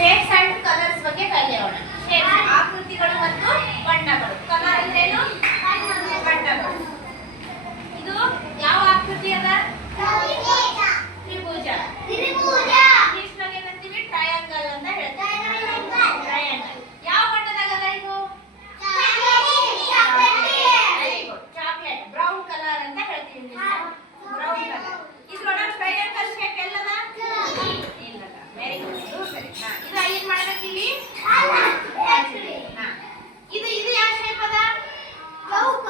Shapes and colours ಬಗ್ಗೆ ಕಲಿಯೋಣ. Shapes ಆಕೃತಿಗಳು ಮತ್ತು ಬಣ್ಣಗಳು. ಕಲರ್ ಅಂದ್ರೇನು? ಬಣ್ಣಗಳು. ಇದು ಯಾವ ಆಕೃತಿ ಅದ? ತ್ರಿಭುಜ. ಇಂಗ್ಲಿಷ್ ನಾಗ ಏನಂತೀವಿ? ಟ್ರಯಾಂಗಲ್ ಅಂತ ಹೇಳ್ತೀವಿ. ಟ್ರಯಾಂಗಲ್. ಯಾವ ಬಣ್ಣದಾಗ ಅದ ಇದು? Very good. Chocolate. Brown colour ಅಂತ ಹೇಳ್ತೀವಿ ಇಂಗ್ಲಿಷ್. Brown colour. ಇದ್ರೊಳಗೆ ಟ್ರಯಾಂಗಲ್ ಶೇಪ್ ಎಲ್ಲದ? ಇಲ್ಲದ. Very good. ಸರಿ. ಇದು ಏನ್ ಮಾಡಬೇಕಿಲ್ಲಿ? ಇದು ಇದು ಯಾವ ಶೇಪ್ ಅದ? ಚೌಕ.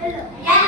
Hello.